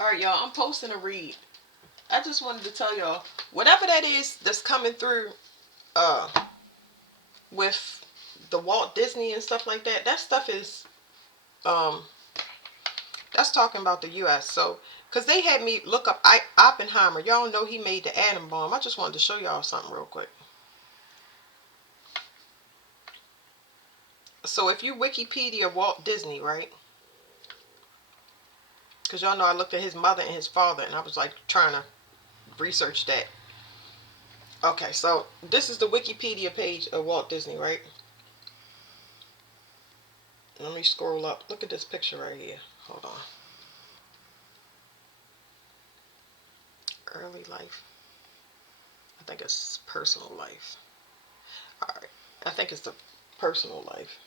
All right, y'all. I'm posting a read. I just wanted to tell y'all, whatever that is that's coming through, uh, with the Walt Disney and stuff like that. That stuff is, um, that's talking about the U.S. So, cause they had me look up Oppenheimer. Y'all know he made the atom bomb. I just wanted to show y'all something real quick. So if you Wikipedia Walt Disney, right? Because y'all know I looked at his mother and his father, and I was like trying to research that. Okay, so this is the Wikipedia page of Walt Disney, right? Let me scroll up. Look at this picture right here. Hold on. Early life. I think it's personal life. All right. I think it's the personal life.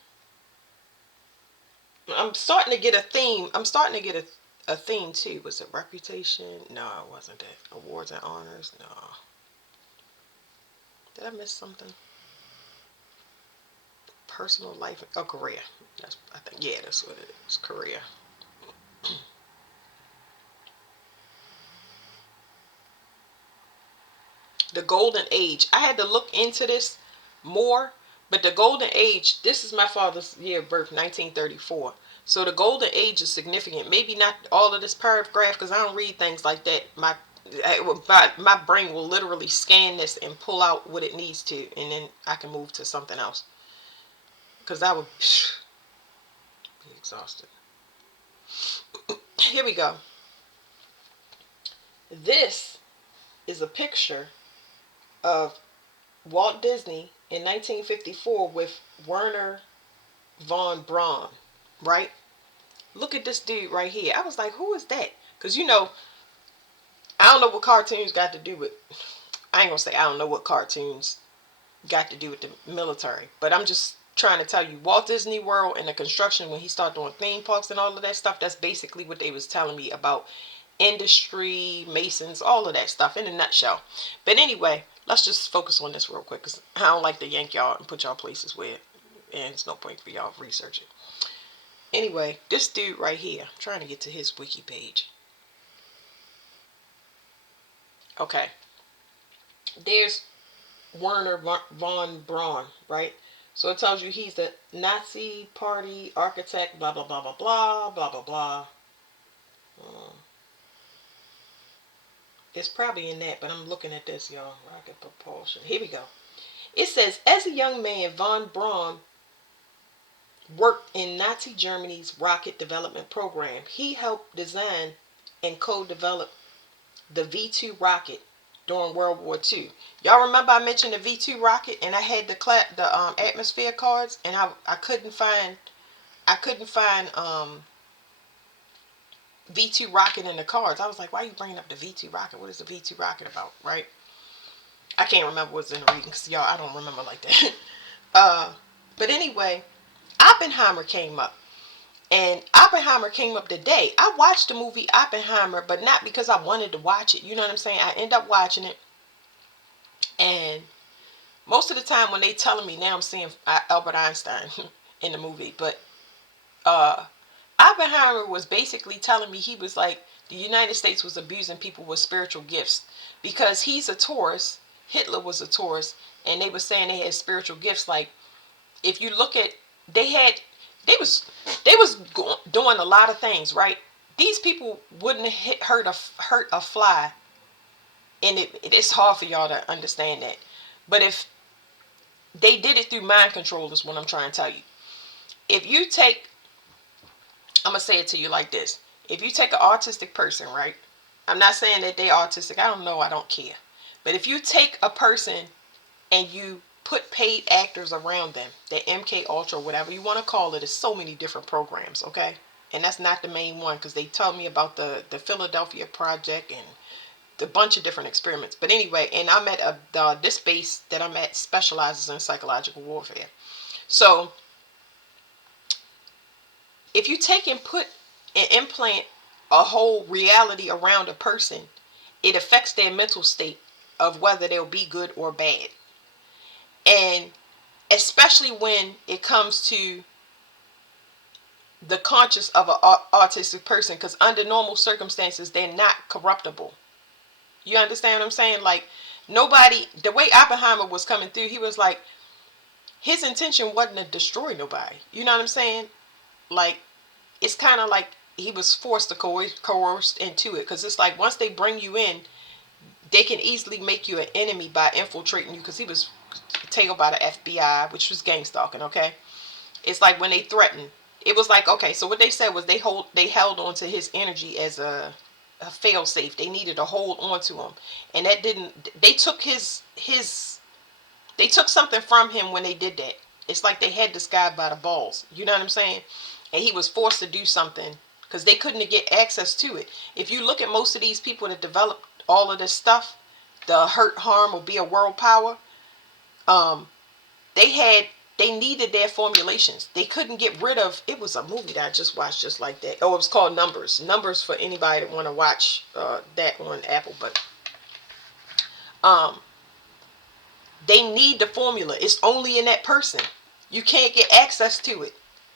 I'm starting to get a theme. I'm starting to get a theme too. Was it reputation? No, it wasn't that. Awards and honors? No. Did I miss something? Personal life. Oh, career. That's, I think, yeah, that's what it is. Career. The golden age. I had to look into this more, but the golden age, this is my father's year of birth, 1934. So the golden age is significant. Maybe not all of this paragraph because I don't read things like that. My brain will literally scan this and pull out what it needs to, and then I can move to something else because I would be exhausted. Here we go. This is a picture of Walt Disney in 1954 with Werner von Braun, right? Look at this dude right here. I was like, who is that? Because, I don't know what cartoons got to do with, I ain't going to say I don't know what cartoons got to do with the military, but I'm just trying to tell you, Walt Disney World and the construction when he started doing theme parks and all of that stuff, that's basically what they was telling me about industry, masons, all of that stuff in a nutshell. But anyway, let's just focus on this real quick because I don't like to yank y'all and put y'all places where, and it's no point for y'all researching. Anyway, this dude right here, I'm trying to get to his wiki page. Okay, there's Werner von Braun, right? So it tells you he's the Nazi Party architect, blah blah blah blah blah blah blah blah. Um, it's probably in that, but I'm looking at this, y'all. Rocket propulsion. Here we go. It says, as a young man, von Braun worked in Nazi Germany's rocket development program. He helped design and co-develop the V2 rocket during World War II. Y'all remember I mentioned the V2 rocket and I had the atmosphere cards and I couldn't find V2 rocket in the cards. I was like, why are you bringing up the V2 rocket? What is the V2 rocket about, right? I can't remember what's in the reading because y'all, I don't remember like that. But anyway, Oppenheimer came up. And Oppenheimer came up today. I watched the movie Oppenheimer, but not because I wanted to watch it. You know what I'm saying? I end up watching it. And most of the time when they telling me now I'm seeing Albert Einstein in the movie. But uh, Oppenheimer was basically telling me, he was like, the United States was abusing people with spiritual gifts. Because he's a Taurus, Hitler was a Taurus, and they were saying they had spiritual gifts. Like, if you look at, they had they was doing a lot of things, right? These people wouldn't hurt a fly, and it's hard for y'all to understand that. But if they did it through mind control, is what I'm trying to tell you. If you take, I'm gonna say it to you like this: if you take an autistic person, right? I'm not saying that they autistic. I don't know. I don't care. But if you take a person and you put paid actors around them, the MK Ultra, whatever you want to call it, there's so many different programs, okay? And that's not the main one because they told me about the Philadelphia Project and a bunch of different experiments. But anyway, and I'm at this base that I'm at specializes in psychological warfare. So if you take and put and implant a whole reality around a person, it affects their mental state of whether they'll be good or bad. And especially when it comes to the conscious of an autistic person, because under normal circumstances they're not corruptible. You understand what I'm saying? Like, nobody, the way Oppenheimer was coming through, he was like, his intention wasn't to destroy nobody. You know what I'm saying? Like, it's kind of like he was forced to coerced into it, because it's like once they bring you in, they can easily make you an enemy by infiltrating you, because he was taken by the FBI, which was gang stalking. Okay, it's like when they threatened, it was like, okay, so what they said was they held on to his energy as a fail safe. They needed to hold on to him, and that didn't. They took his they took something from him when they did that. It's like they had this guy by the balls. You know what I'm saying? And he was forced to do something because they couldn't get access to it. If you look at most of these people that developed all of this stuff, the hurt, harm, or be a world power, um, they had they needed their formulations. They couldn't get rid of. It was a movie that I just watched just like that. Oh, it was called Numbers. Numbers, for anybody that want to watch that on Apple. But um, they need the formula. It's only in that person. You can't get access to it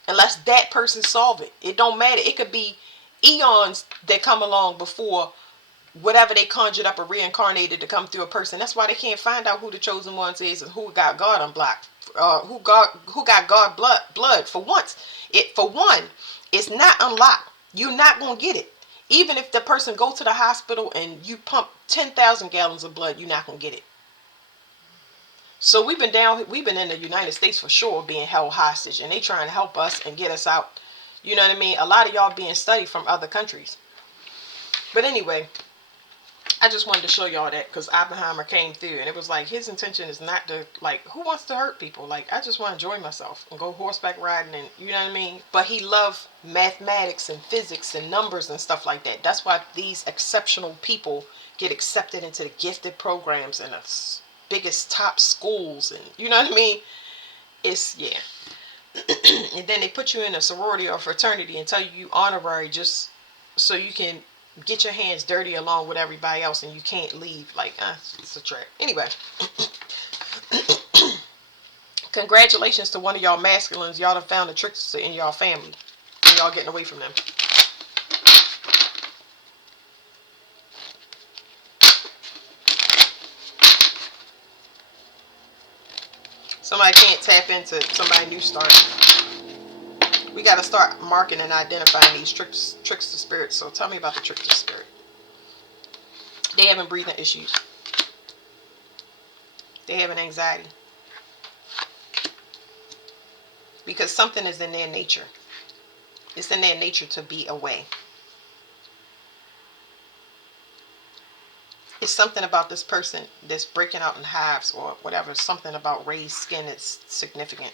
unless that person solve it. It don't matter. It could be eons that come along before whatever they conjured up or reincarnated to come through a person. That's why they can't find out who the chosen ones is and who got God unblocked. Who got God blood for once. For one, it's not unlocked. You're not gonna get it. Even if the person go to the hospital and you pump 10,000 gallons of blood, you're not gonna get it. So we've been in the United States for sure being held hostage, and they trying to help us and get us out. You know what I mean? A lot of y'all being studied from other countries. But anyway, I just wanted to show y'all that because Oppenheimer came through, and it was like his intention is not to, like, who wants to hurt people? Like, I just want to enjoy myself and go horseback riding, and you know what I mean? But he loved mathematics and physics and numbers and stuff like that. That's why these exceptional people get accepted into the gifted programs and the biggest top schools, and you know what I mean? It's, yeah. And then they put you in a sorority or fraternity and tell you honorary just so you can get your hands dirty along with everybody else, and you can't leave. Like, it's a trap. Anyway, congratulations to one of y'all masculines. Y'all done found the trickster in y'all family, and y'all getting away from them. Somebody can't tap into somebody new start. We got to start marking and identifying these trickster spirits. So tell me about the trickster spirit. They having breathing issues. They having anxiety. Because something is in their nature. It's in their nature to be away. It's something about this person that's breaking out in hives or whatever. Something about raised skin that's significant.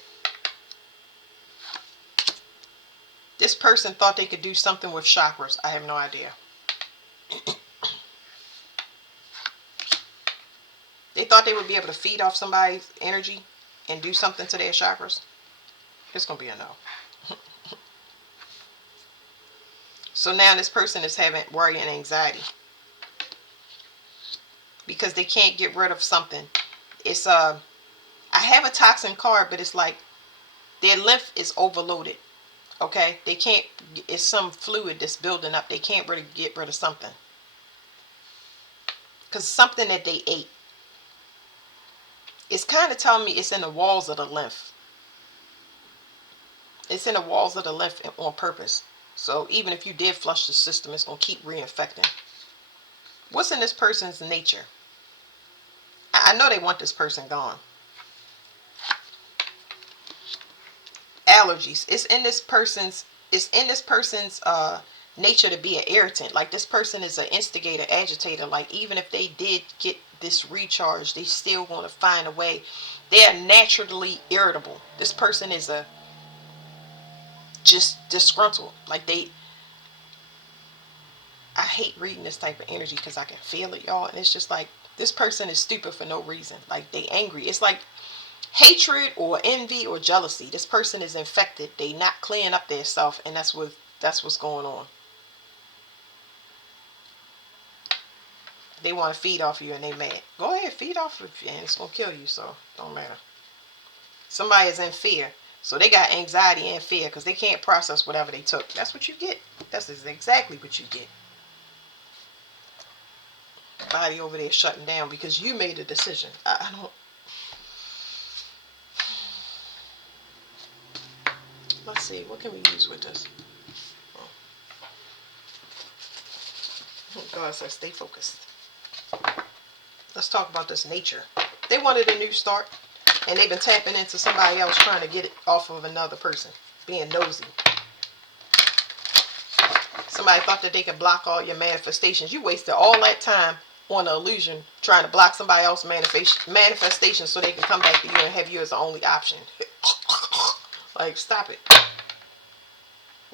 This person thought they could do something with chakras. I have no idea. They thought they would be able to feed off somebody's energy and do something to their chakras. It's going to be a no. So now this person is having worry and anxiety because they can't get rid of something. It's I have a toxin card, but it's like their lymph is overloaded. Okay, they can't. It's some fluid that's building up. They can't really get rid of something because something that they ate. It's kind of telling me it's in the walls of the lymph. It's in the walls of the lymph on purpose. So even if you did flush the system, it's going to keep reinfecting. What's in this person's nature? I know they want this person gone. Allergies. It's in this person's nature to be an irritant. Like, this person is an instigator, agitator. Like, even if they did get this recharge, they still want to find a way. They are naturally irritable. This person is just disgruntled. Like, I hate reading this type of energy because I can feel it, y'all. And it's just like, this person is stupid for no reason. Like, they angry. It's like hatred or envy or jealousy. This person is infected. They not clearing up their self, and that's what's going on. They want to feed off you and they mad. Go ahead, feed off of you, and it's gonna kill you. So don't matter. Somebody is in fear. So they got anxiety and fear because they can't process whatever they took. That's what you get. That's exactly what you get. Body over there shutting down because you made a decision. I don't. Let's see. What can we use with this? God says stay focused. Let's talk about this nature. They wanted a new start, and they've been tapping into somebody else trying to get it off of another person, being nosy. Somebody thought that they could block all your manifestations. You wasted all that time on an illusion trying to block somebody else's manifestation so they can come back to you and have you as the only option. Like, stop it.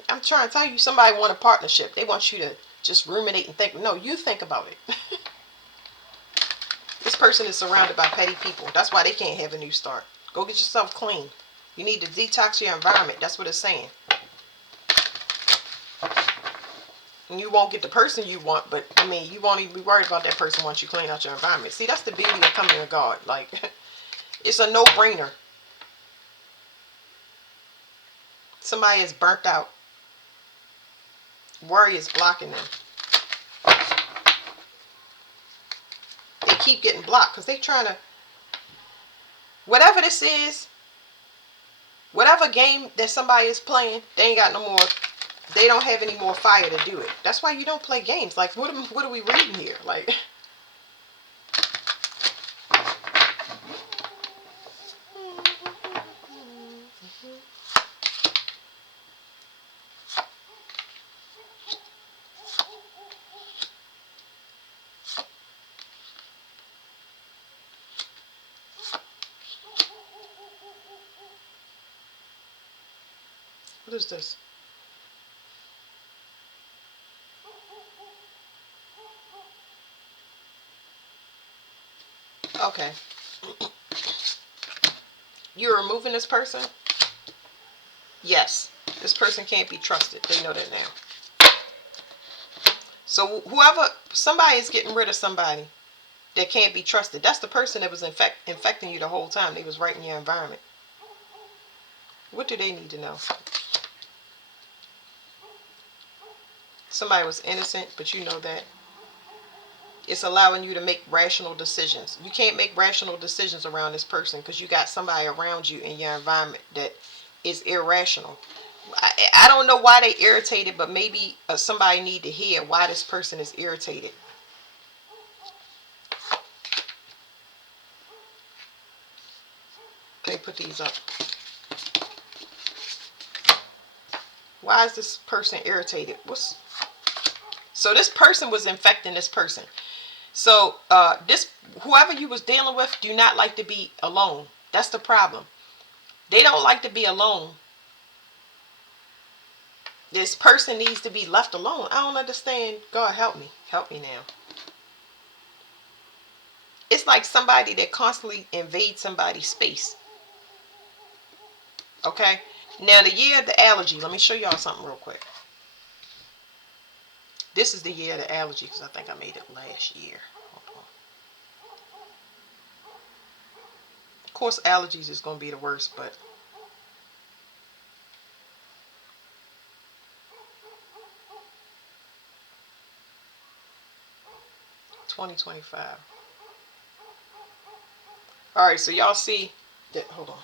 I'm trying to tell you, somebody want a partnership. They want you to just ruminate and think. No, you think about it. This person is surrounded by petty people. That's why they can't have a new start. Go get yourself clean. You need to detox your environment. That's what it's saying. And you won't get the person you want, but I mean, you won't even be worried about that person once you clean out your environment. See, that's the beauty of coming to God. Like, it's a no-brainer. Somebody is burnt out. Worry is blocking them. They keep getting blocked because they're trying to, whatever this is, whatever game that somebody is playing, they ain't got no more, they don't have any more fire to do it. That's why you don't play games. Like, what are we reading here? Like, what is this? Okay. You're removing this person? Yes. This person can't be trusted. They know that now. So whoever, somebody is getting rid of somebody that can't be trusted. That's the person that was infecting you the whole time. They was right in your environment. What do they need to know? Somebody was innocent, but you know that. It's allowing you to make rational decisions. You can't make rational decisions around this person because you got somebody around you in your environment that is irrational. I don't know why they irritated, but maybe somebody need to hear why this person is irritated. Let me put these up. Why is this person irritated? So this person was infecting this person. So this, whoever you was dealing with, do not like to be alone. That's the problem. They don't like to be alone. This person needs to be left alone. I don't understand. God, help me. Help me now. It's like somebody that constantly invades somebody's space. Okay? Now, the year of the allergy. Let me show y'all something real quick. This is the year of the allergy because I think I made it last year. Hold on. Of course, allergies is going to be the worst, but 2025. Alright, so y'all see that, hold on.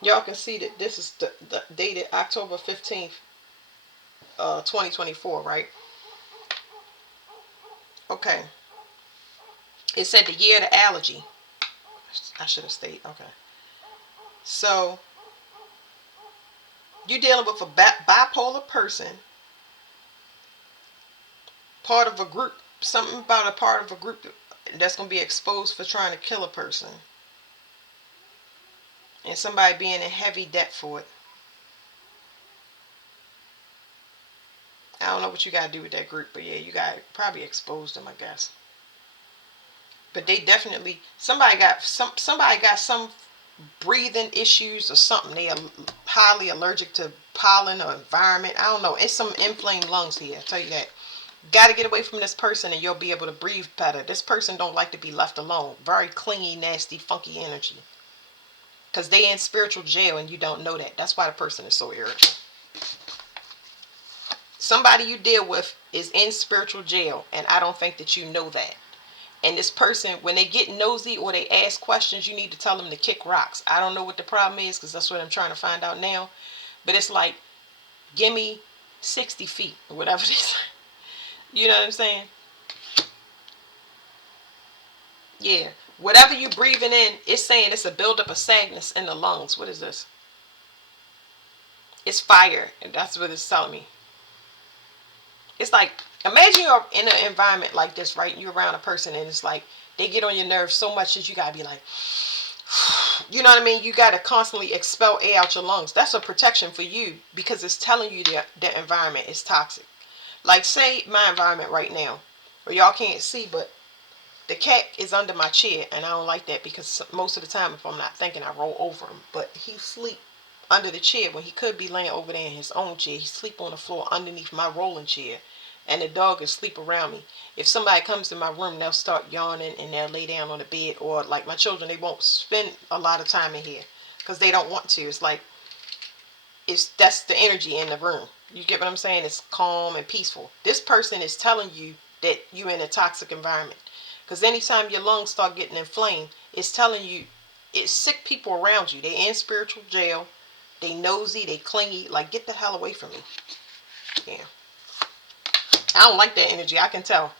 Y'all can see that this is the dated October 15th, 2024, right? Okay. It said the year of the allergy. I should have stayed. Okay. So, you're dealing with a bipolar person, part of a group, something about a part of a group that's going to be exposed for trying to kill a person. And somebody being in heavy debt for it. I don't know what you got to do with that group, but yeah, you got probably exposed them, I guess. But they definitely, somebody got some breathing issues or something. They are highly allergic to pollen or environment. I don't know. It's some inflamed lungs here. I'll tell you that. Got to get away from this person and you'll be able to breathe better. This person don't like to be left alone. Very clingy, nasty, funky energy. Because they in spiritual jail and you don't know that. That's why the person is so irritable. Somebody you deal with is in spiritual jail, and I don't think that you know that. And this person, when they get nosy or they ask questions, you need to tell them to kick rocks. I don't know what the problem is, because that's what I'm trying to find out now. But it's like, give me 60 feet or whatever it is. You know what I'm saying? Yeah. Whatever you breathing in, it's saying it's a buildup of sadness in the lungs. What is this? It's fire. And that's what it's telling me. It's like, imagine you're in an environment like this, right? You're around a person and it's like, they get on your nerves so much that you gotta be like, you know what I mean? You gotta constantly expel air out your lungs. That's a protection for you, because it's telling you that the environment is toxic. Like, say my environment right now, where y'all can't see, but the cat is under my chair, and I don't like that, because most of the time, if I'm not thinking, I roll over him. But he sleep under the chair when he could be laying over there in his own chair. He sleep on the floor underneath my rolling chair, and the dog is sleep around me. If somebody comes to my room, they'll start yawning and they'll lay down on the bed. Or like my children, they won't spend a lot of time in here because they don't want to. It's like, that's the energy in the room. You get what I'm saying? It's calm and peaceful. This person is telling you that you're in a toxic environment. Because anytime your lungs start getting inflamed, it's telling you it's sick people around you. They in spiritual jail. They nosy. They clingy. Like, get the hell away from me. Yeah. I don't like that energy. I can tell.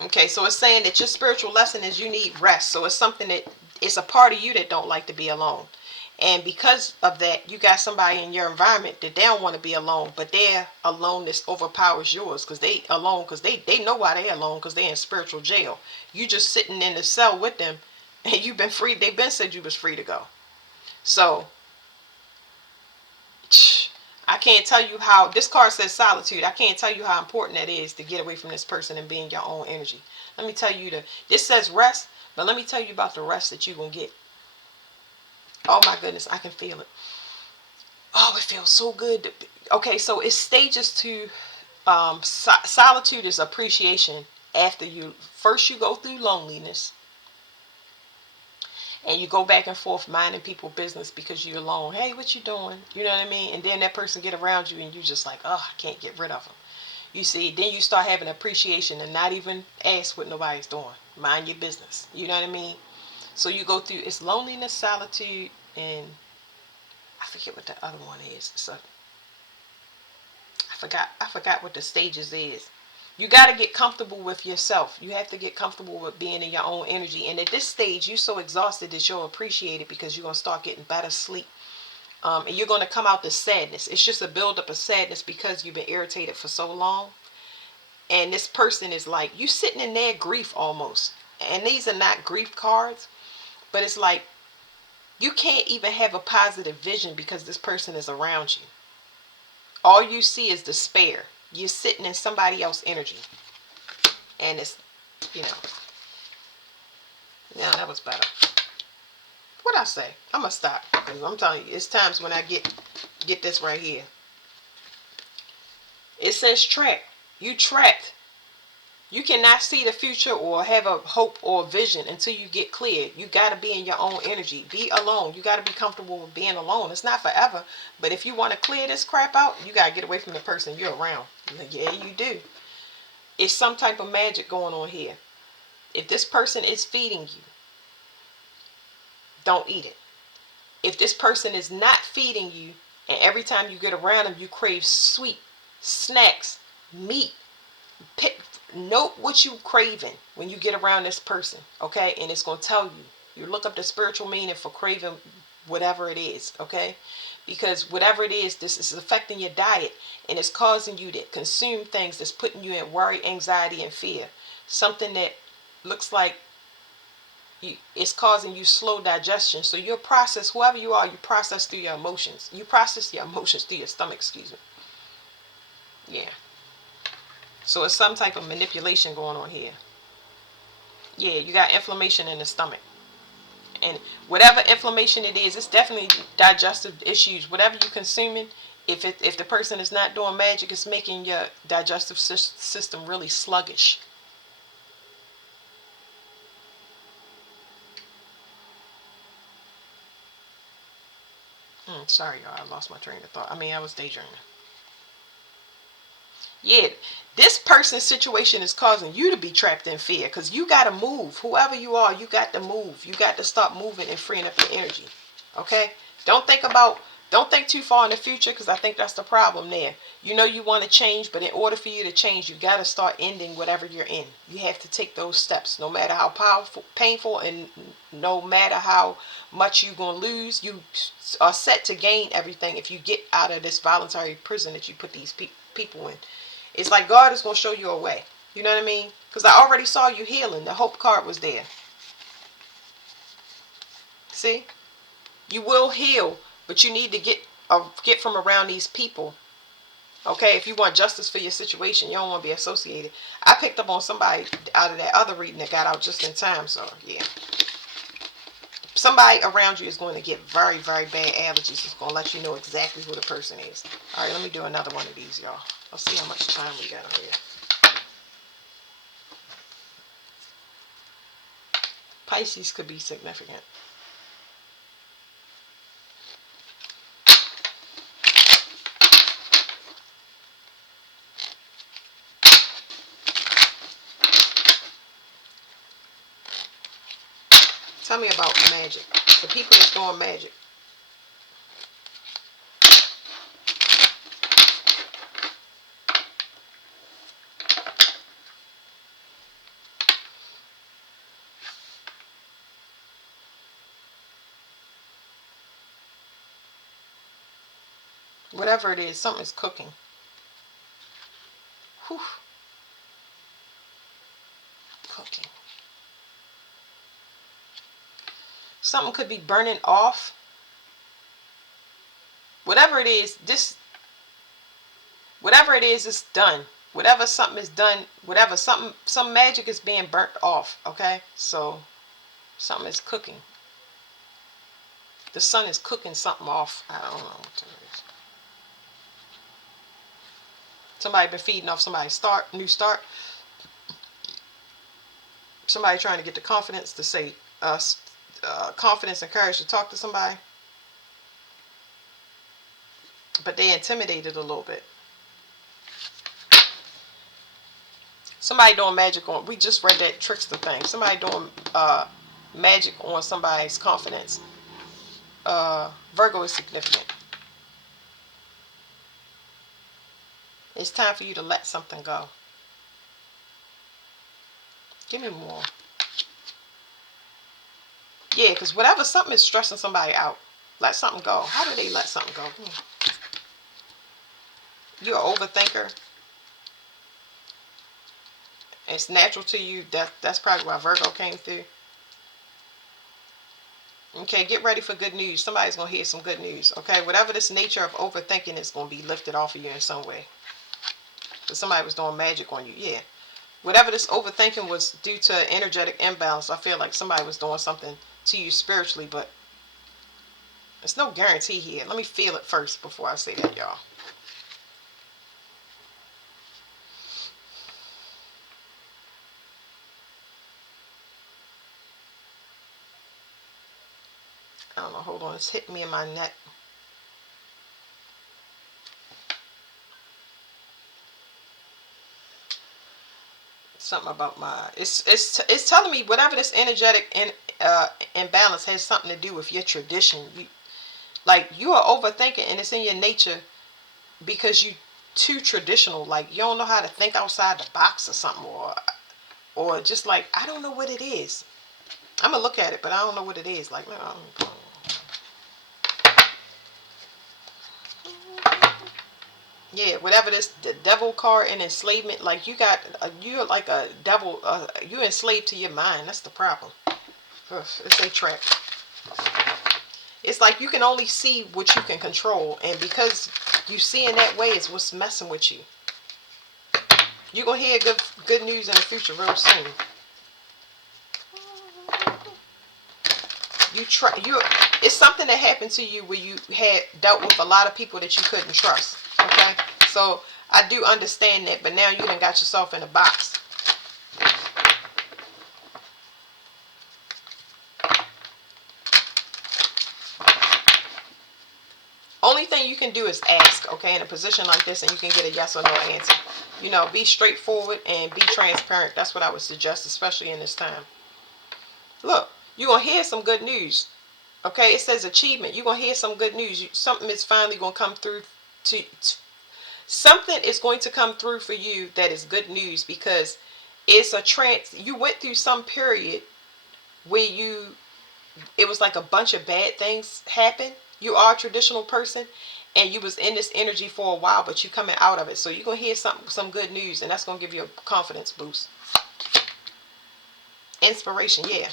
Okay, so it's saying that your spiritual lesson is you need rest. So it's something that, it's a part of you that don't like to be alone. And because of that, you got somebody in your environment that they don't want to be alone, but their aloneness overpowers yours, because they alone, because they know why they're alone, because they're in spiritual jail. You just sitting in the cell with them, and you've been free. They've been said you was free to go. So I can't tell you how, this card says solitude. I can't tell you how important that is to get away from this person and be in your own energy. Let me tell you, this says rest, but let me tell you about the rest that you're going to get. Oh my goodness, I can feel it. Oh, it feels so good. Okay, so it's stages to solitude is appreciation. After you go through loneliness, and you go back and forth minding people business because you're alone. Hey, what you doing? You know what I mean? And then that person get around you and you just like, oh, I can't get rid of them. You see, then you start having appreciation and not even ask what nobody's doing. Mind your business. You know what I mean? So you go through, it's loneliness, solitude, and I forget what the other one is. So I forgot what the stages is. You got to get comfortable with yourself. You have to get comfortable with being in your own energy. And at this stage, you're so exhausted that you'll appreciate it, because you're going to start getting better sleep. And you're going to come out the sadness. It's just a buildup of sadness because you've been irritated for so long. And this person is like, you sitting in their grief almost. And these are not grief cards, but it's like you can't even have a positive vision because this person is around you. All you see is despair. You're sitting in somebody else's energy. And it's, you know. Yeah, that was better. What'd I say? I'm going to stop. Because I'm telling you, it's times when I get this right here. It says trapped. You trapped. You cannot see the future or have a hope or a vision until you get clear. You got to be in your own energy. Be alone. You got to be comfortable with being alone. It's not forever. But if you want to clear this crap out, you got to get away from the person you're around. Yeah, you do. It's some type of magic going on here. If this person is feeding you, don't eat it. If this person is not feeding you, and every time you get around them, you crave sweet snacks, meat, note what you craving when you get around this person, okay? And it's going to tell you. You look up the spiritual meaning for craving whatever it is, okay? Because whatever it is, this is affecting your diet, and it's causing you to consume things that's putting you in worry, anxiety, and fear. Something that looks like it's causing you slow digestion. So your process, whoever you are, you process through your emotions. You process your emotions through your stomach, excuse me. Yeah. So it's some type of manipulation going on here. Yeah, you got inflammation in the stomach. And whatever inflammation it is, it's definitely digestive issues. Whatever you're consuming, if the person is not doing magic, it's making your digestive system really sluggish. Sorry, y'all. I lost my train of thought. I was daydreaming. Yeah, this person's situation is causing you to be trapped in fear because you got to move. Whoever you are, you got to move. You got to start moving and freeing up your energy. Okay? Don't think about, don't think too far in the future because I think that's the problem there. You know you want to change, but in order for you to change, you got to start ending whatever you're in. You have to take those steps, no matter how powerful, painful, and no matter how much you're going to lose. You are set to gain everything if you get out of this voluntary prison that you put these people in. It's like God is going to show you a way. You know what I mean? Because I already saw you healing. The hope card was there. See? You will heal, but you need to get from around these people. Okay? If you want justice for your situation, you don't want to be associated. I picked up on somebody out of that other reading that got out just in time. So, yeah. Somebody around you is going to get very, very bad allergies. It's going to let you know exactly who the person is. All right, let me do another one of these, y'all. Let's see how much time we got on here. Pisces could be significant. Tell me about magic. The people that's doing magic. Whatever it is, something's cooking. Whew. Cooking. Something could be burning off. Whatever it is, whatever it is, it's done. Whatever something is done, whatever some magic is being burnt off. Okay, so something is cooking. The sun is cooking something off. I don't know what it is. Somebody been feeding off somebody's new start. Somebody trying to get the confidence to say, confidence and courage to talk to somebody. But they intimidated a little bit. Somebody doing magic on, we just read that trickster thing. Somebody doing magic on somebody's confidence. Virgo is significant. It's time for you to let something go. Give me more. Yeah, because whatever something is stressing somebody out, let something go. How do they let something go? You're an overthinker. It's natural to you. That's probably why Virgo came through. Okay, get ready for good news. Somebody's going to hear some good news. Okay, whatever this nature of overthinking is going to be lifted off of you in some way. But somebody was doing magic on you. Yeah. Whatever this overthinking was due to energetic imbalance, I feel like somebody was doing something to you spiritually, but there's no guarantee here. Let me feel it first before I say that, y'all. I don't know. Hold on. It's hitting me in my neck. Something about it's telling me whatever this energetic imbalance has something to do with your tradition. You are overthinking, and it's in your nature because you too traditional. Like you don't know how to think outside the box or something, or just like I don't know what it is. I'm gonna look at it, but I don't know what it is. Like yeah, whatever this the devil card and enslavement, like you're like a devil, you're enslaved to your mind. That's the problem. Ugh, it's a trap. It's like you can only see what you can control, and because you see in that way is what's messing with you. You're gonna hear good news in the future real soon. It's something that happened to you where you had dealt with a lot of people that you couldn't trust. Okay, so I do understand that, but now you done got yourself in a box. can do is ask, okay, in a position like this, and you can get a yes or no answer. You know, be straightforward and be transparent. That's what I would suggest, especially in this time. Look, you're going to hear some good news. Okay, it says achievement. You're going to hear some good news. Something is finally going to come through something is going to come through for you that is good news, because it's you went through some period where it was like a bunch of bad things happen. You are a traditional person and you was in this energy for a while, but you coming out of it. So you're going to hear some good news, and that's going to give you a confidence boost. Inspiration, yeah.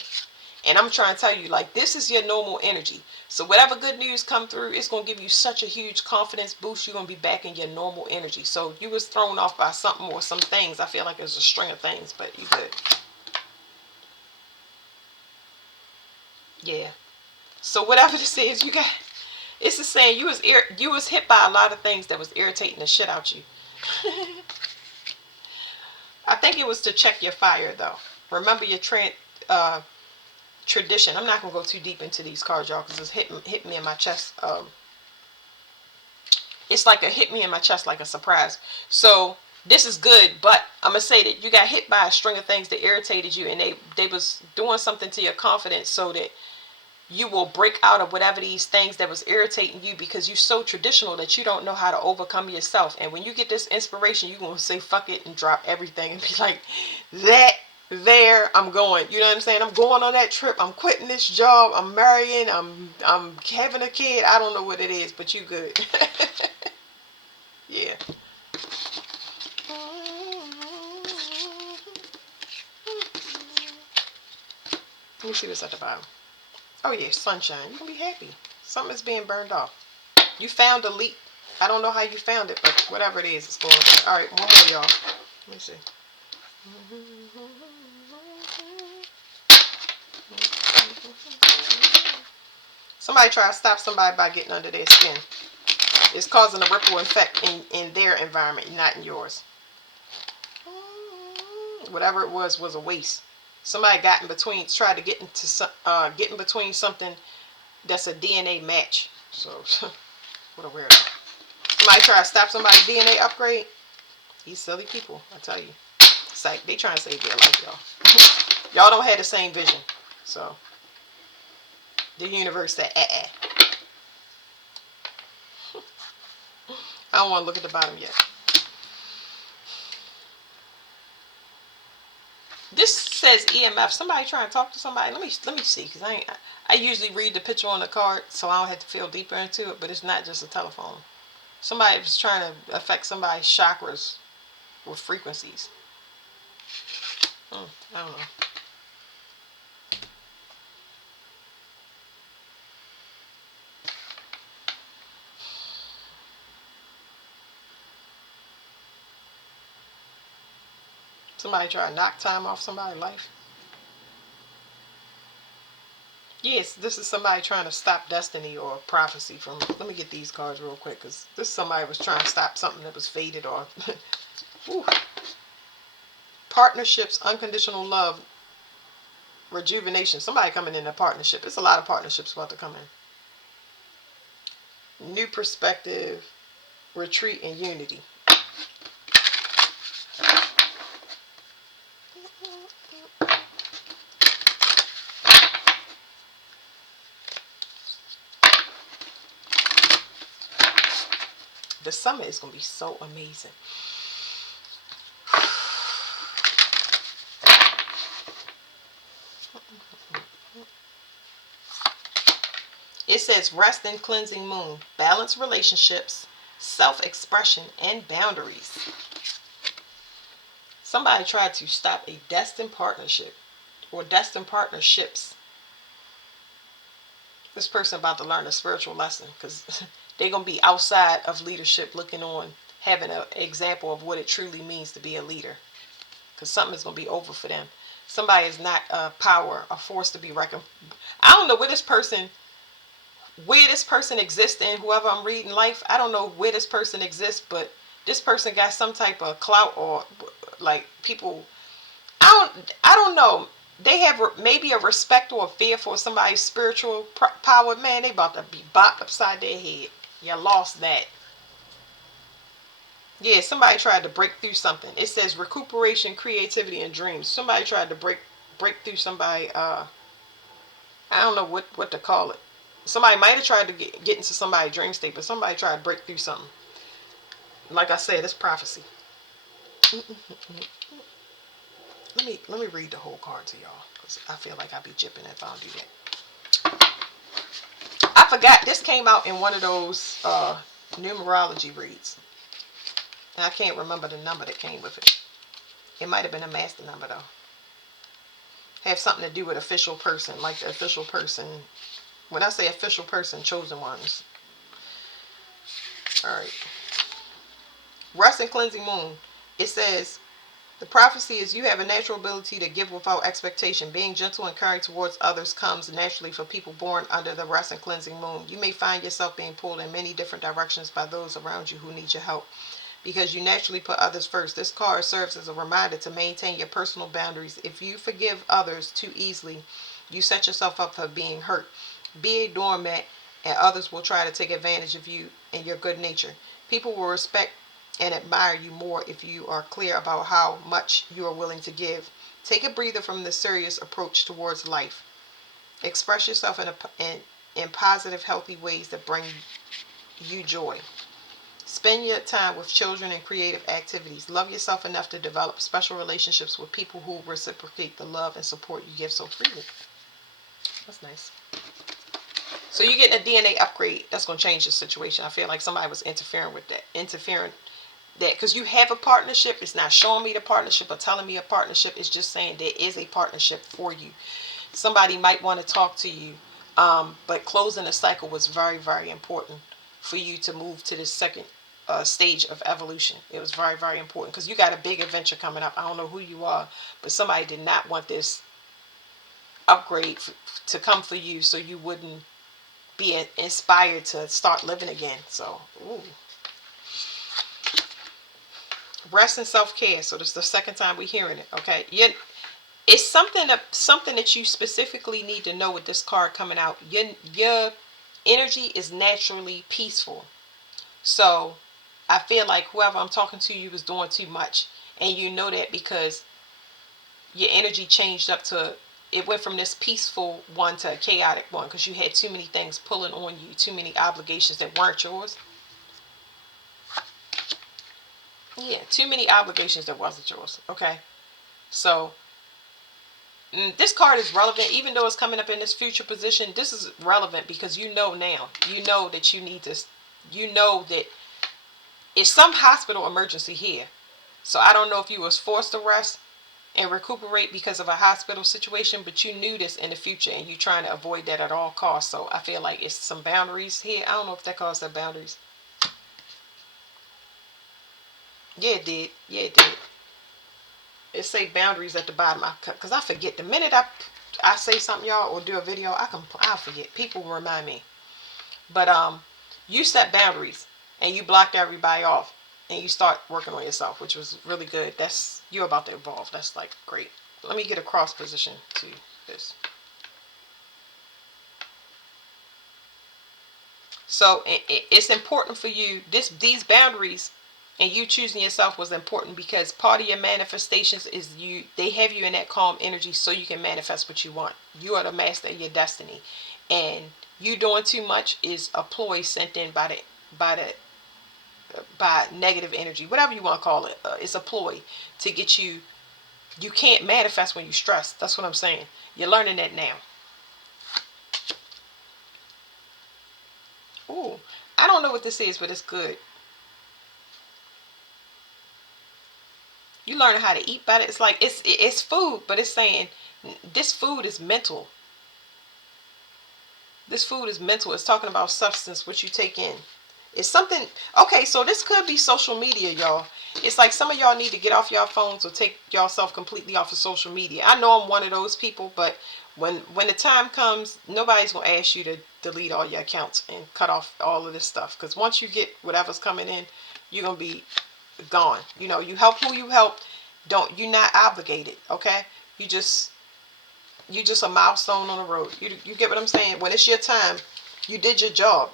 And I'm trying to tell you, like, this is your normal energy. So whatever good news come through, it's going to give you such a huge confidence boost. You're going to be back in your normal energy. So you was thrown off by something or some things. I feel like there's a string of things, but you good. Yeah. So whatever this is, it's the saying, you was hit by a lot of things that was irritating the shit out you. I think it was to check your fire, though. Remember your tradition. I'm not gonna go too deep into these cards, y'all, because it's hit me in my chest. It's like a hit me in my chest like a surprise. So this is good, but I'm gonna say that you got hit by a string of things that irritated you, and they was doing something to your confidence, so that you will break out of whatever these things that was irritating you, because you're so traditional that you don't know how to overcome yourself. And when you get this inspiration, you're gonna say fuck it and drop everything and be like, I'm going. You know what I'm saying? I'm going on that trip. I'm quitting this job. I'm marrying. I'm having a kid. I don't know what it is, but you good. Yeah. Let me see what's at the bottom. Oh yeah, sunshine. You can be happy. Something is being burned off. You found a leak. I don't know how you found it, but whatever it is, it's going on. All right, one more, y'all. Let me see. Somebody try to stop somebody by getting under their skin. It's causing a ripple effect in their environment, not in yours. Whatever it was a waste. Somebody got in between, tried to get in between something that's a DNA match. So, what a weirdo. Somebody try to stop somebody's DNA upgrade. These silly people, I tell you. It's like they trying to save their life, y'all. Y'all don't have the same vision. So, the universe said, I don't want to look at the bottom yet. This says EMF. Somebody trying to talk to somebody. Let me see, because I usually read the picture on the card, so I don't have to feel deeper into it. But it's not just a telephone. Somebody was trying to affect somebody's chakras with frequencies. I don't know. Somebody try to knock time off somebody's life. Yes, this is somebody trying to stop destiny or prophecy from... Let me get these cards real quick, because this somebody was trying to stop something that was faded or... Partnerships, unconditional love, rejuvenation. Somebody coming in a partnership. It's a lot of partnerships about to come in. New perspective, retreat, and unity. The summer is going to be so amazing. It says rest and cleansing moon, balanced relationships, self-expression, and boundaries. Somebody tried to stop a destined partnership or destined partnerships. This person about to learn a spiritual lesson, because they're going to be outside of leadership looking on, having an example of what it truly means to be a leader. Because something is going to be over for them. Somebody is not a power, a force to be reckoned. I don't know where this person exists in, whoever I'm reading life. I don't know where this person exists, but this person got some type of clout, or like people, I don't know. They have maybe a respect or a fear for somebody's spiritual power. Man, they about to be bopped upside their head. You lost that. Yeah, somebody tried to break through something. It says recuperation, creativity, and dreams. Somebody tried to break through somebody. I don't know what to call it. Somebody might have tried to get into somebody's dream state, but somebody tried to break through something. Like I said, it's prophecy. Let me read the whole card to y'all, because I feel like I'd be jipping if I don't do that. I forgot this came out in one of those numerology reads. And I can't remember the number that came with it. It might have been a master number though. Have something to do with official person, like the official person. When I say official person, chosen ones. All right. Rest and cleansing moon. It says the prophecy is you have a natural ability to give without expectation. Being gentle and caring towards others comes naturally for people born under the rest and cleansing moon. You may find yourself being pulled in many different directions by those around you who need your help because you naturally put others first. This card serves as a reminder to maintain your personal boundaries. If you forgive others too easily, you set yourself up for being hurt. Be a doormat, and others will try to take advantage of you and your good nature. People will respect and admire you more if you are clear about how much you are willing to give. Take a breather from the serious approach towards life. Express yourself in positive, healthy ways that bring you joy. Spend your time with children and creative activities. Love yourself enough to develop special relationships with people who reciprocate the love and support you give so freely. That's nice. So you're getting a DNA upgrade. That's going to change the situation. I feel like somebody was interfering with that. Interfering that because you have a partnership. It's not showing me the partnership or telling me a partnership. It's just saying there is a partnership for you. Somebody might want to talk to you. But closing the cycle was very, very important for you to move to the second stage of evolution. It was very, very important because you got a big adventure coming up. I don't know who you are, but somebody did not want this upgrade to come for you so you wouldn't be inspired to start living again. So, ooh. Rest and self-care. So this is the second time we're hearing it. Okay, it's something that you specifically need to know with this card coming out. Your energy is naturally peaceful. So I feel like whoever I'm talking to, you was doing too much, and you know that because your energy changed up to, it went from this peaceful one to a chaotic one because you had too many things pulling on you, too many obligations that weren't yours. Yeah, too many obligations that wasn't yours. Okay, so this card is relevant even though it's coming up in this future position. This is relevant because you know now. You know that you need this. You know that it's some hospital emergency here. So I don't know if you was forced to rest and recuperate because of a hospital situation, but you knew this in the future and you're trying to avoid that at all costs. So I feel like it's some boundaries here. I don't know if that calls that boundaries. Yeah, it did. Yeah, it did. It say boundaries at the bottom because I forget the minute I say something, y'all, or do a video, I forget. People remind me. But you set boundaries and you blocked everybody off and you start working on yourself, which was really good. That's, you're about to evolve. That's like great. Let me get a cross position to this. So it's important for you. These boundaries and you choosing yourself was important because part of your manifestations is they have you in that calm energy so you can manifest what you want. You are the master of your destiny, and you doing too much is a ploy sent in by negative energy, whatever you want to call it. It's a ploy to get you. You can't manifest when you stress. That's what I'm saying. You're learning that now. Ooh, I don't know what this is, but it's good. You learn how to eat better. It's like it's food, but it's saying this food is mental. This food is mental. It's talking about substance, what you take in. It's something. Okay, so this could be social media, y'all. It's like some of y'all need to get off your phones or take yourself completely off of social media. I know I'm one of those people, but when the time comes, nobody's gonna ask you to delete all your accounts and cut off all of this stuff. Because once you get whatever's coming in, you're gonna be gone. You know, you help who you help. Don't, you're not obligated. Okay, you just a milestone on the road. You get what I'm saying? When it's your time, you did your job.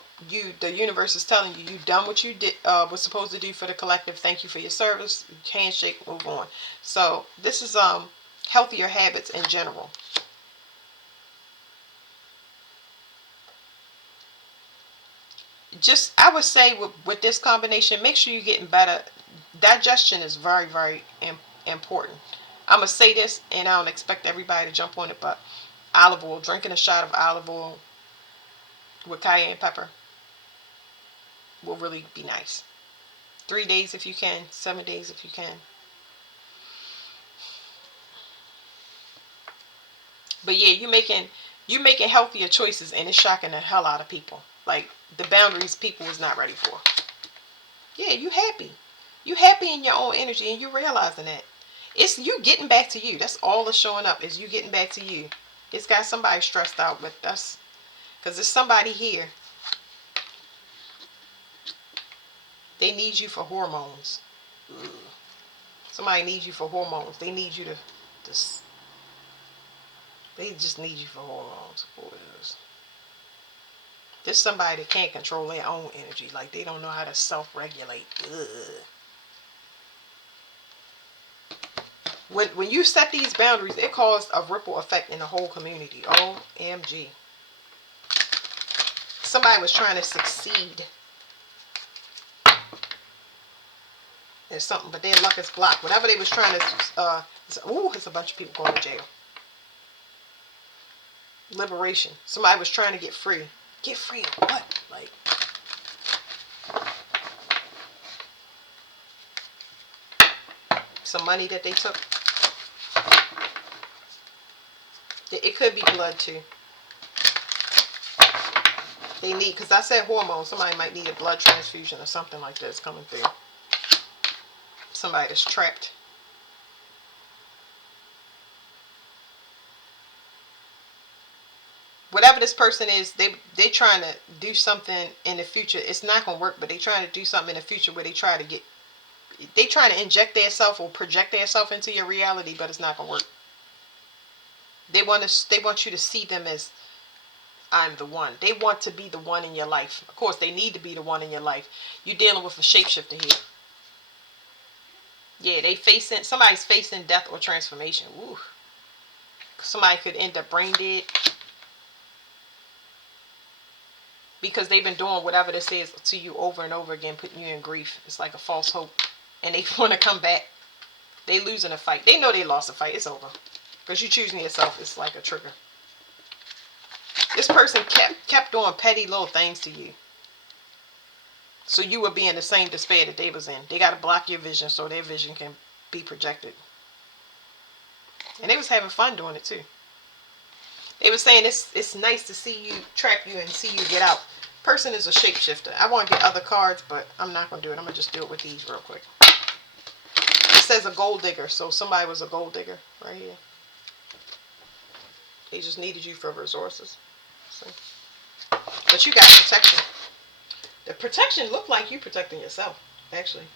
the universe is telling you done what you did was supposed to do for the collective. Thank you for your service. Handshake, move on. So this is healthier habits in general. Just, I would say with this combination, make sure you're getting better. Digestion is very, very important. I'm going to say this, and I don't expect everybody to jump on it, but olive oil, drinking a shot of olive oil with cayenne pepper will really be nice. 3 days if you can, 7 days if you can. But yeah, you making healthier choices, and it's shocking the hell out of people. Like, the boundaries people is not ready for. Yeah, you happy. You happy in your own energy, and you realizing that. It's you getting back to you. That's all that's showing up, is you getting back to you. It's got somebody stressed out, but that's because there's somebody here. They need you for hormones. Ugh. Somebody needs you for hormones. They need you to they just need you for hormones. There's somebody that can't control their own energy. Like, they don't know how to self-regulate. When you set these boundaries, it causes a ripple effect in the whole community. OMG. Somebody was trying to succeed in something, but their luck is blocked. Whatever they was trying to, there's a bunch of people going to jail. Liberation. Somebody was trying to get free. Get free of what? Like, some money that they took. It could be blood too. They need, because I said hormones. Somebody might need a blood transfusion or something like this coming through. Somebody that's trapped. Whatever this person is, they trying to do something in the future. It's not gonna work, but they trying to do something in the future where they trying to inject themselves or project themselves into your reality, but it's not gonna work. They want you to see them as, I'm the one. They want to be the one in your life. Of course, they need to be the one in your life. You're dealing with a shapeshifter here. Yeah, somebody's facing death or transformation. Woo. Somebody could end up brain dead because they've been doing whatever this is to you over and over again, putting you in grief. It's like a false hope, and they want to come back. They losing a fight. They know they lost a fight. It's over because you choosing yourself. It's like a trigger. This person kept doing petty little things to you, so you would be in the same despair that they was in. They got to block your vision so their vision can be projected. And they was having fun doing it too. They was saying it's nice to see you, trap you, and see you get out. Person is a shapeshifter. I want to get other cards, but I'm not going to do it. I'm going to just do it with these real quick. It says a gold digger, so somebody was a gold digger right here. They just needed you for resources. So. But you got protection. The protection looked like you protecting yourself, actually.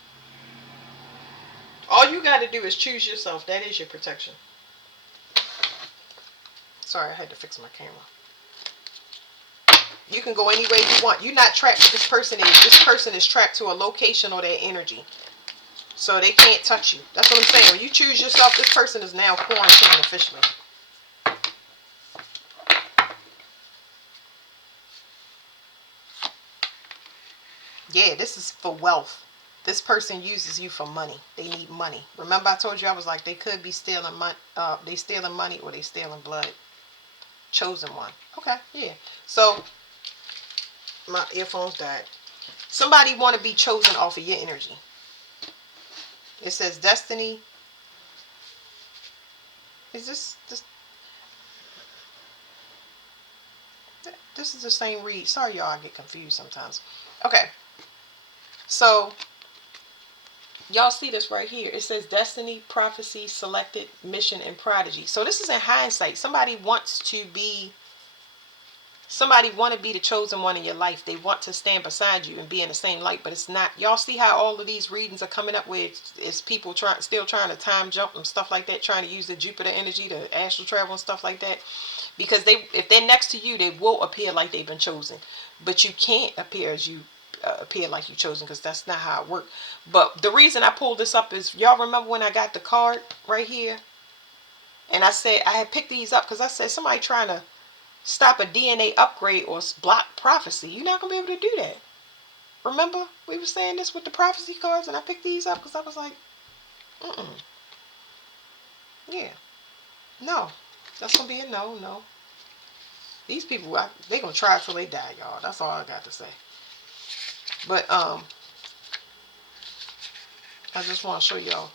All you got to do is choose yourself. That is your protection. Sorry, I had to fix my camera. You can go any way you want. You're not trapped with this person is. This person is trapped to a location or their energy. So they can't touch you. That's what I'm saying. When you choose yourself, this person is now quarantined officially. Yeah, this is for wealth. This person uses you for money. They need money. Remember I told you I was like, they could be stealing money. They stealing money or they stealing blood. Chosen one. Okay, yeah. So my earphones died. Somebody want to be chosen off of your energy. It says destiny. Is this is the same read? Sorry, y'all, I get confused sometimes. Okay. So y'all see this right here. It says destiny, prophecy, selected, mission, and prodigy. So this is in hindsight. Somebody want to be the chosen one in your life. They want to stand beside you and be in the same light, but it's not. Y'all see how all of these readings are coming up with it's people still trying to time jump and stuff like that, trying to use the Jupiter energy to astral travel and stuff like that. Because if they're next to you, they will appear like they've been chosen. But you can't appear as you appear like you're chosen, because that's not how it works. But the reason I pulled this up is, y'all remember when I got the card right here? And I said I had picked these up because I said somebody trying to stop a DNA upgrade or block prophecy. You're not going to be able to do that. Remember, we were saying this with the prophecy cards, and I picked these up because I was like, yeah, no, that's going to be a no, no. These people, they going to try till they die, y'all. That's all I got to say. But, I just want to show y'all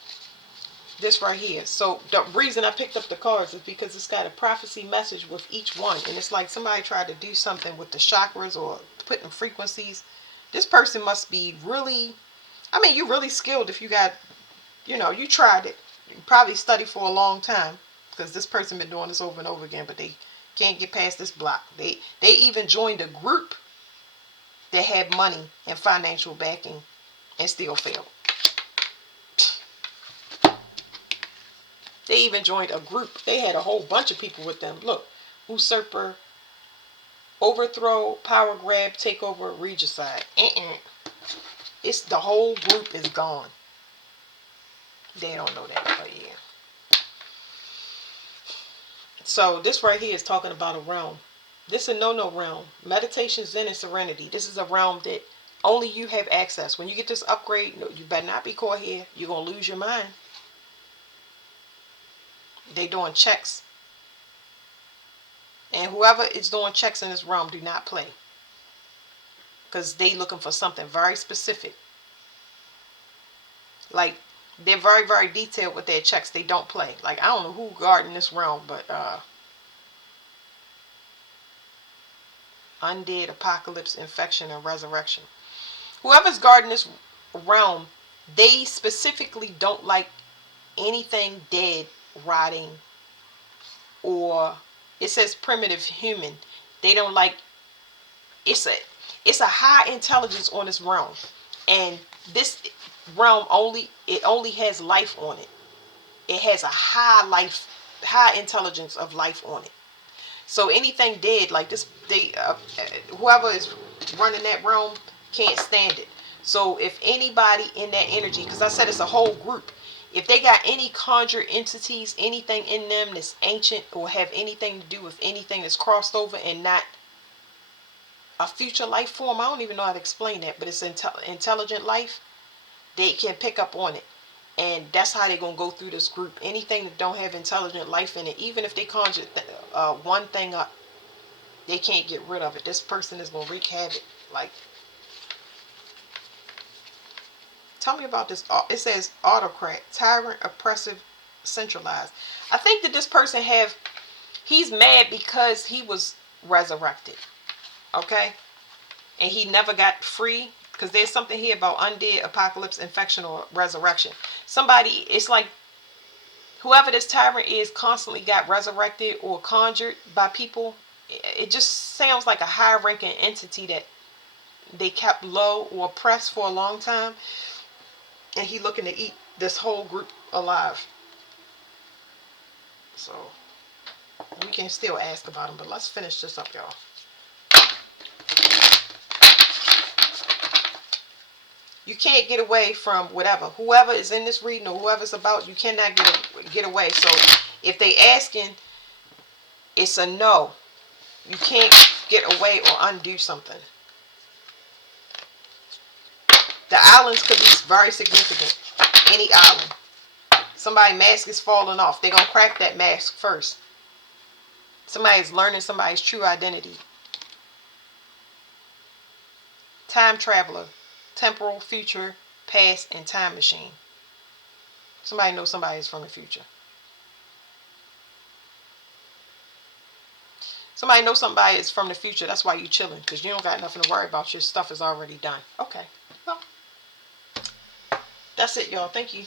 this right here. So the reason I picked up the cards is because it's got a prophecy message with each one. And it's like somebody tried to do something with the chakras or putting frequencies. This person must be really, I mean, you're really skilled if you got, you tried it. You probably studied for a long time, because this person been doing this over and over again, but they can't get past this block. They even joined a group that had money and financial backing and still failed. They even joined a group. They had a whole bunch of people with them. Look, usurper, overthrow, power grab, takeover, regicide. It's the whole group is gone. They don't know that, but yeah. So this right here is talking about a realm. This is a no-no realm. Meditation, Zen, and serenity. This is a realm that only you have access. When you get this upgrade, you better not be caught here. You're going to lose your mind. They doing checks. And whoever is doing checks in this realm, do not play. Because they looking for something very specific. Like, they're very, very detailed with their checks. They don't play. Like, I don't know who guarding this realm, but undead, apocalypse, infection, and resurrection. Whoever's guarding this realm, they specifically don't like anything dead, rotting, or it says primitive human. They don't like, it's a high intelligence on this realm, and this realm only has life on it. It has a high intelligence of life on it. So anything dead like this, whoever is running that realm can't stand it. So if anybody in that energy, because I said it's a whole group, if they got any conjured entities, anything in them that's ancient or have anything to do with anything that's crossed over and not a future life form, I don't even know how to explain that, but it's intelligent life, they can pick up on it. And that's how they're going to go through this group. Anything that don't have intelligent life in it, even if they conjure one thing up, they can't get rid of it. This person is going to wreak havoc. Like, tell me about this. It says autocrat, tyrant, oppressive, centralized. I think that this person he's mad because he was resurrected. Okay? And he never got free. Because there's something here about undead, apocalypse, infection, or resurrection. Somebody, it's like whoever this tyrant is constantly got resurrected or conjured by people. It just sounds like a high-ranking entity that they kept low or oppressed for a long time. And he looking to eat this whole group alive. So, we can still ask about him, but let's finish this up, y'all. You can't get away from whatever. Whoever is in this reading or whoever's about, you cannot get away. So if they asking, it's a no. You can't get away or undo something. The islands could be very significant. Any island. Somebody's mask is falling off. They're going to crack that mask first. Somebody's learning somebody's true identity. Time traveler. Temporal, future, past, and time machine. Somebody knows somebody is from the future. Somebody knows somebody is from the future. That's why you chilling, because you don't got nothing to worry about. Your stuff is already done. Okay. Well, that's it, y'all. Thank you.